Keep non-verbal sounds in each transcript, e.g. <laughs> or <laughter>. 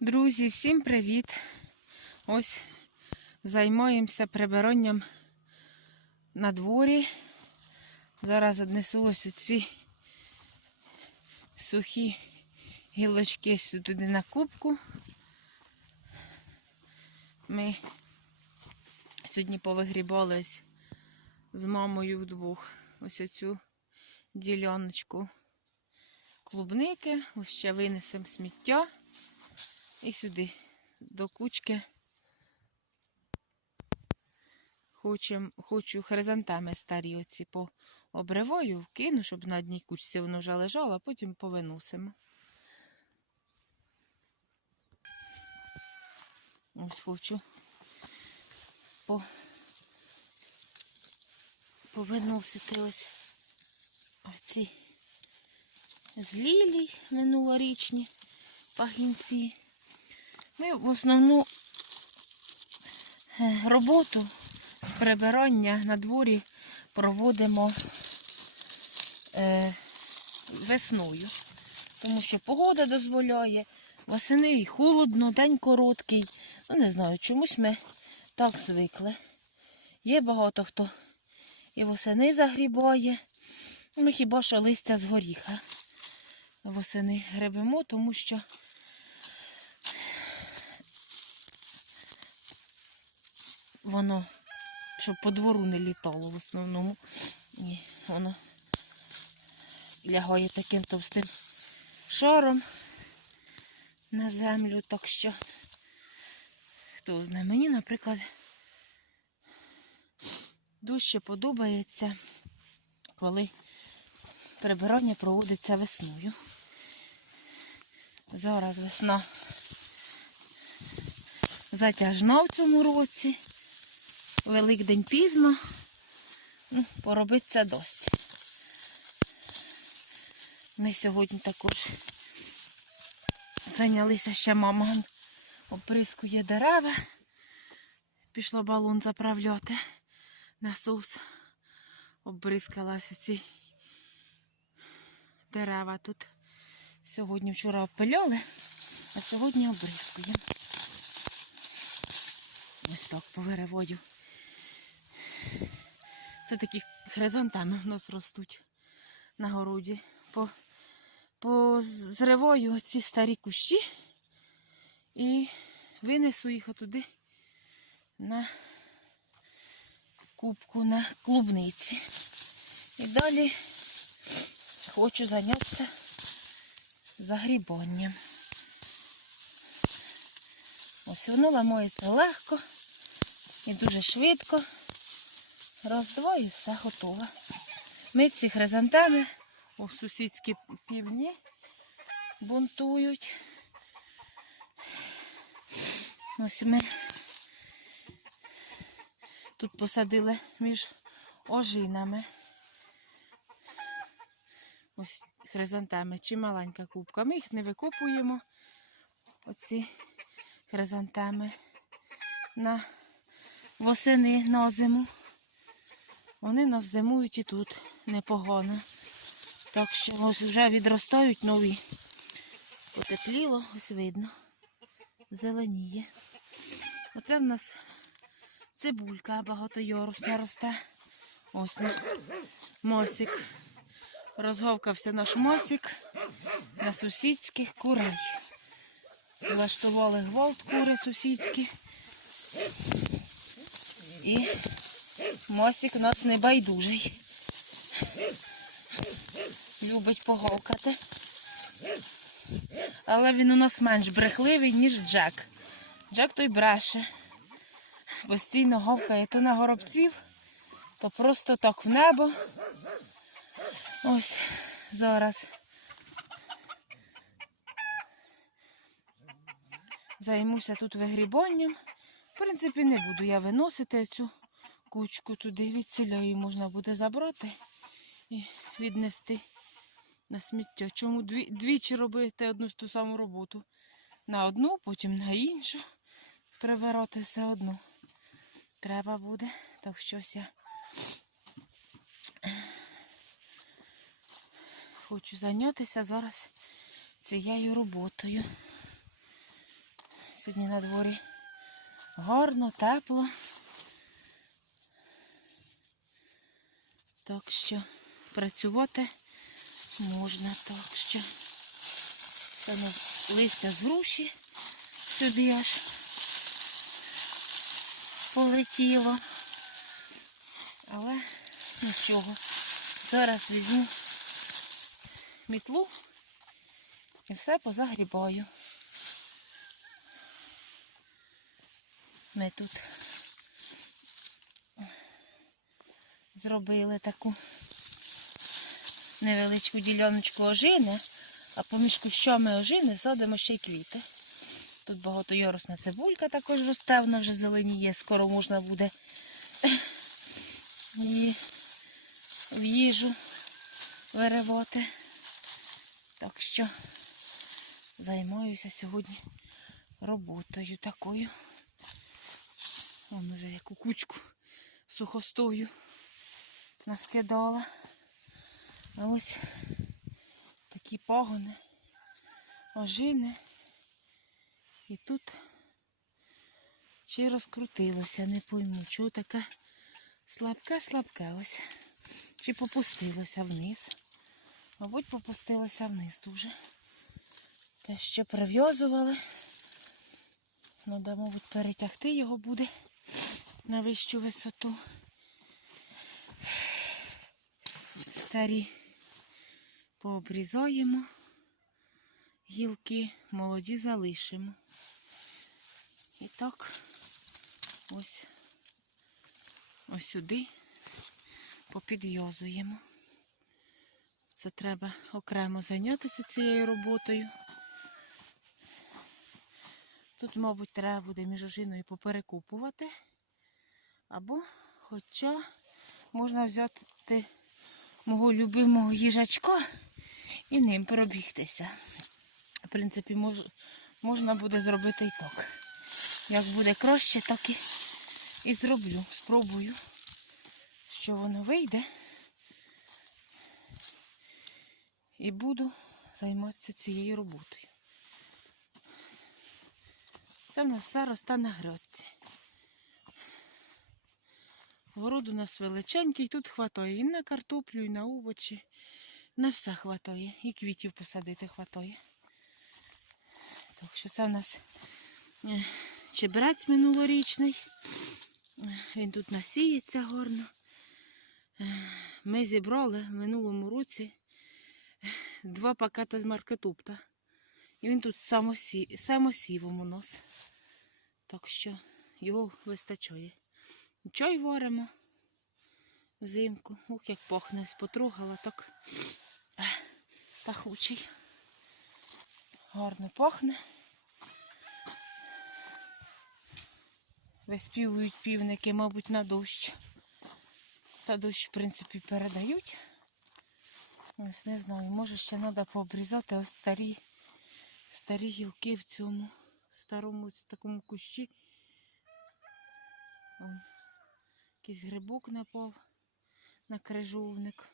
Друзі, всім привіт! Ось займаємося прибиранням на дворі. Зараз однесу ось ці сухі гілочки сюди на кубку. Ми сьогодні повигрібали ось з мамою вдвох ось оцю діляночку клубники. Ось ще винесемо сміття. І сюди до кучки хочу хризантеми старі оці по обриваю, вкину, щоб на одній кучці воно вже лежало, а потім повиносимо. Ось хочу по, повиносити ось оці з лілій минулорічні пагінці. Ми в основну е, роботу з прибирання на дворі проводимо е, весною, тому що погода дозволяє, восени і холодно, день короткий. Ну, не знаю, чомусь ми так звикли. Є багато хто і восени загрібає. Ми хіба що листя з горіха восени гребемо, тому що воно, щоб по двору не літало в основному. Ні, воно лягає таким товстим шаром на землю. Так що, хто знає, мені, наприклад, дужче подобається, коли прибирання проводиться весною. Зараз весна затяжна в цьому році. Великдень пізно. Ну, Поробити це досить. Ми сьогодні також зайнялися ще мама оприскує дерева. Пішло балон заправляти. Насос обрискалася ці дерева тут. Сьогодні вчора опиляли, а сьогодні обрискуємо. Ось так повириваю. Це такі хризантеми в нас ростуть на городі. По, по зриваю ці старі кущі і винесу їх отуди на кубку на клубниці. І далі хочу зайнятися загрібанням. Ось воно ламається легко і дуже швидко. Раз, два і все готове. Ми ці хризантеми у сусідські півні бунтують. Ось ми тут посадили між ожинами. Ось хризантеми чи маленька кубка. Ми їх не викопуємо, оці хризантеми на восени на зиму. Вони нас зимують і тут непогано. Так що ось вже відростають нові. Потепліло, ось видно. Зеленіє. Оце в нас цибулька багатойорусна росте. Ось на мосик. Розговкався наш мосик на сусідських курей. Влаштували гвалт кури сусідські. І мосик у нас не байдужий. Любить поговкати. Але він у нас менш брехливий, ніж Джек. Джек той бреше. Постійно говкає то на горобців, то просто так в небо. Ось зараз займуся тут вигрібанням. В принципі, не буду я виносити цю кучку туди. Від її можна буде забрати і віднести на сміття. Чому дві, двічі робити одну ту саму роботу? На одну, потім на іншу. Прибирати все одно. Треба буде. Так щось я хочу зайнятися зараз цією роботою. Сьогодні на дворі гарно, тепло. Так що працювати можна так що. Це ну, листя з груші сюди аж полетіло. Але нічого. Зараз візьму мітлу і все позагрібаю. Ми тут зробили таку невеличку діляночку ожини, а поміж кущами ожини садимо ще й квіти. Тут багатоярусна цибулька також росте, вона вже зеленіє, скоро можна буде її в їжу виривати. Так що займаюся сьогодні роботою такою. Вон уже яку кучку сухостою наскидала. А ось такі пагони, ожини. І тут чи розкрутилося, не пойму, чого таке слабке-слабке ось. Чи попустилося вниз. Мабуть, попустилося вниз дуже. Те, що прив'язували. Треба, мабуть, перетягти його буде на вищу висоту. Старі пообрізаємо гілки, молоді залишимо. І так ось ось сюди попідв'язуємо. Це треба окремо зайнятися цією роботою. Тут, мабуть, треба буде між ожиною поперекупувати. Або, хоча можна взяти мого любимого їжачка і ним пробігтися. В принципі, мож, можна буде зробити і так. Як буде краще, так і, і зроблю. Спробую, що воно вийде. І буду займатися цією роботою. Це в нас все росте на грядці. Город у нас величенький, тут хватає і на картоплю, і на овочі. На все хватає. І квітів посадити хватає. Так що це в нас е, чебрець минулорічний. Е, Він тут насіється гарно. Е, Ми зібрали в минулому році два пакети з маркетупта. І він тут самосі... самосівом у нас. Так що його вистачає. Чай варимо взимку. Ох, як пахне, потрогала, так пахучий. Гарно пахне. Виспівують півники, мабуть, на дощ. Та дощ, в принципі, передають. Ось не знаю, може ще треба пообрізати ось старі, старі гілки в цьому старому такому кущі. Вон, якийсь грибок напав на крижовник.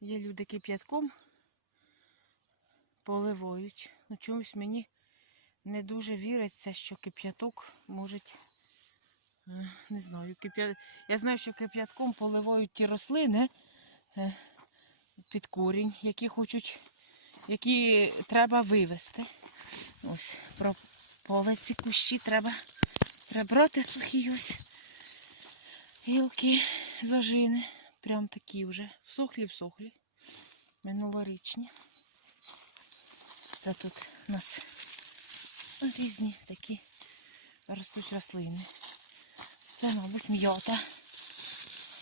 Є люди кип'ятком поливають. Ну чомусь мені не дуже віриться, що кип'яток може, не знаю, кип'я... я знаю, що кип'ятком поливають ті рослини е, під корінь, які хочуть, які треба вивезти. Ось про поле ці кущі треба прибрати сухі ось гілки з ожини. Прям такі вже всохлі-всохлі, минулорічні. Це тут у нас різні такі ростуть рослини. Це, мабуть, м'ята.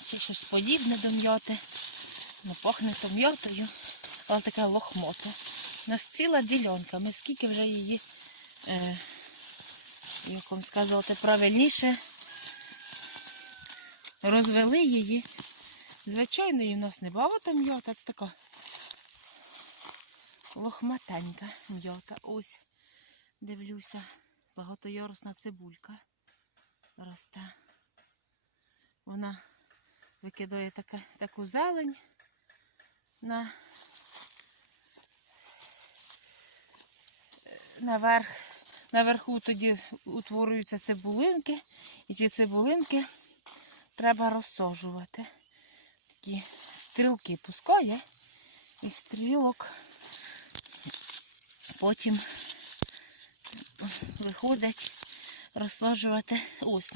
Чи щось подібне до м'яти. Ну, пахне то м'ятою, але така лохмота. У нас ціла ділянка. Ми скільки вже її, е, як вам сказати, правильніше розвели її. Звичайно, і в нас не багато м'ята, це така лохматенька м'ята. Ось, дивлюся, багатоярусна цибулька росте. Вона викидає така, таку зелень на наверх наверху тоді утворюються цибулинки, і ці цибулинки треба розсаджувати. Такі стрілки пускає, і стрілок потім виходить розсаджувати. Ось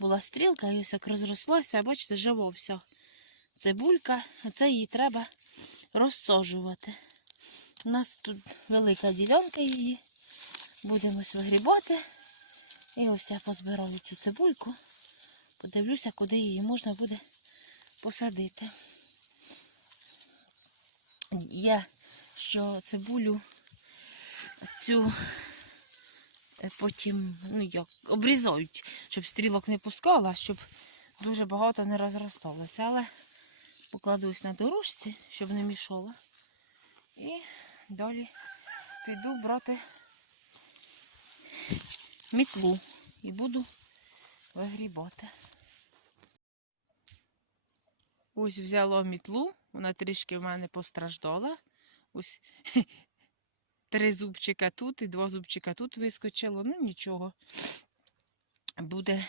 була стрілка, і ось як розрослася, бачите, жива вся цибулька, оце її треба розсаджувати. У нас тут велика ділянка її. Будемо ось вигрібати. І ось я позбираю цю цибульку. Подивлюся, куди її можна буде посадити. Є, що цибулю цю е, потім ну як, обрізають, щоб стрілок не пускала, щоб дуже багато не розросталося. Але покладусь на дорожці, щоб не мішало. І далі піду брати мітлу і буду вигрібати. Ось взяла мітлу, вона трішки в мене постраждала. Ось <laughs> три зубчика тут і два зубчика тут вискочило. Ну нічого. Буде.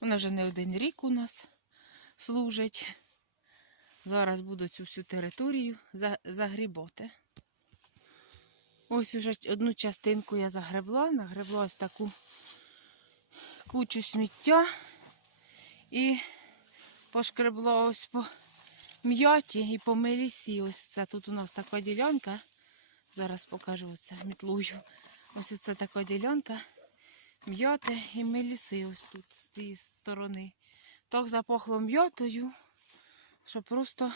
Вона вже не один рік у нас служить. Зараз буду цю всю територію загрібати. Ось уже одну частинку я загребла, нагребла ось таку кучу сміття і пошкребла ось по м'яті і по мелісі. Ось це тут у нас така ділянка. Зараз покажу це мітлою. Ось це така ділянка м'яти і меліси ось тут з цієї сторони. Так запахло м'ятою, що просто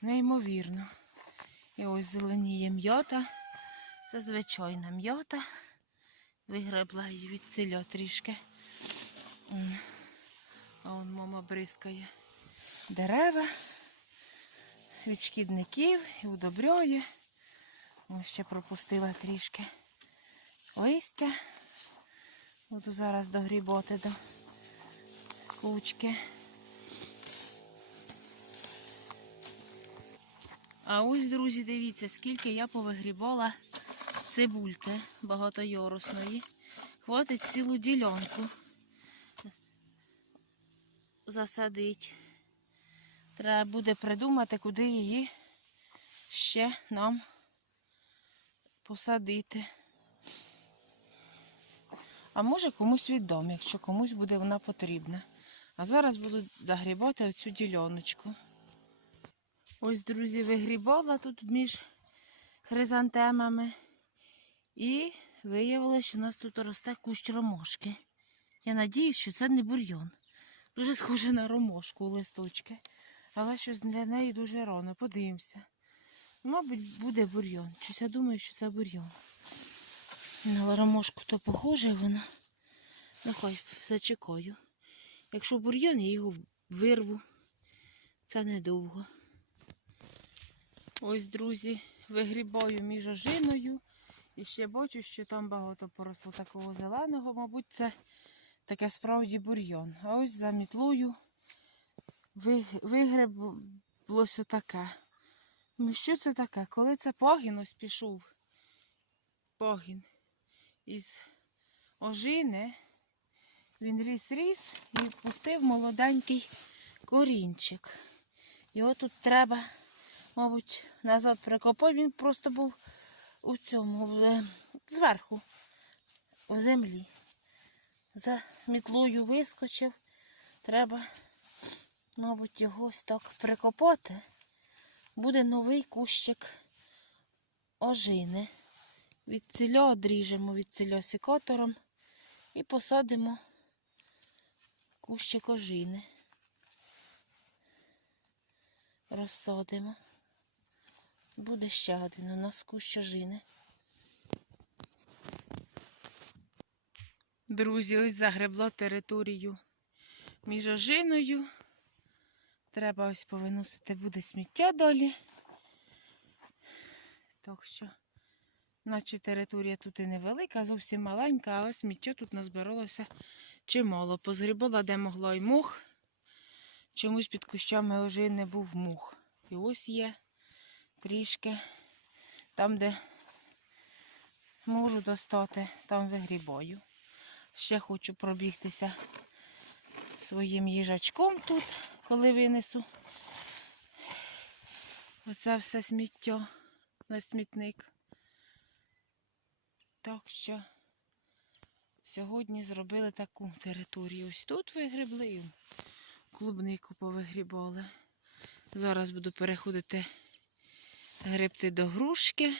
неймовірно. І ось зеленіє м'ята. Це звичайна м'ята. Вигребла її від ціля трішки. А он мама бризкає дерева від шкідників і удобряє. Ось ще пропустила трішки листя. Буду зараз догрібати до кучки. А ось, друзі, дивіться, скільки я повигрібала цибульки багатойорусної. Хватить цілу ділянку засадить. Треба буде придумати, куди її ще нам посадити. А може комусь віддам, якщо комусь буде вона потрібна. А зараз буду загрібати оцю діляночку. Ось, друзі, вигрібала тут між хризантемами. І виявилося, що у нас тут росте кущ ромошки. Я надіюсь, що це не бур'йон. Дуже схоже на ромошку листочки. Але щось для неї дуже рано. Подивимося. Мабуть, буде бур'йон. Щось я думаю, що це бур'йон. На ромошку то похоже вона. Нехай зачекаю. Якщо бур'йон, я його вирву. Це недовго. Ось, друзі, вигрібаю між ожиною. І ще бачу, що там багато поросло такого зеленого, мабуть, це таке справді бур'йон. А ось за мітлою ви- вигреблося таке. Ну що це таке? Коли це пагін ось пішов, пагін із ожини, він ріс-ріс і пустив молоденький корінчик. Його тут треба, мабуть, назад прикопати. Він просто був у цьому зверху, у землі. За мітлою вискочив. Треба, мабуть, його ось так прикопати. Буде новий кущик ожини. Від ціля одріжемо від ціля секатором і посадимо кущик ожини. Розсадимо. Буде ще один у нас кущ ожини. Друзі, ось загребло територію між ожиною. Треба ось повиносити буде сміття далі. Так що, наче територія тут і невелика, зовсім маленька, але сміття тут назбиралося чимало. Позгрібала, де могла й мух. Чомусь під кущами ожини був мух. І ось є трішки там, де можу достати, там вигрібаю. Ще хочу пробігтися своїм їжачком тут, коли винесу. Оце все сміття на смітник. Так що сьогодні зробили таку територію. Ось тут вигрібли, клубнику повигрібали. Зараз буду переходити грибти до грушки.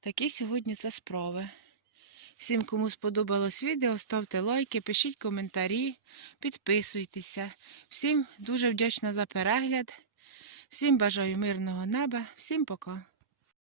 Такі сьогодні це справи. Всім, кому сподобалось відео, ставте лайки, пишіть коментарі, підписуйтеся. Всім дуже вдячна за перегляд. Всім бажаю мирного неба, всім пока.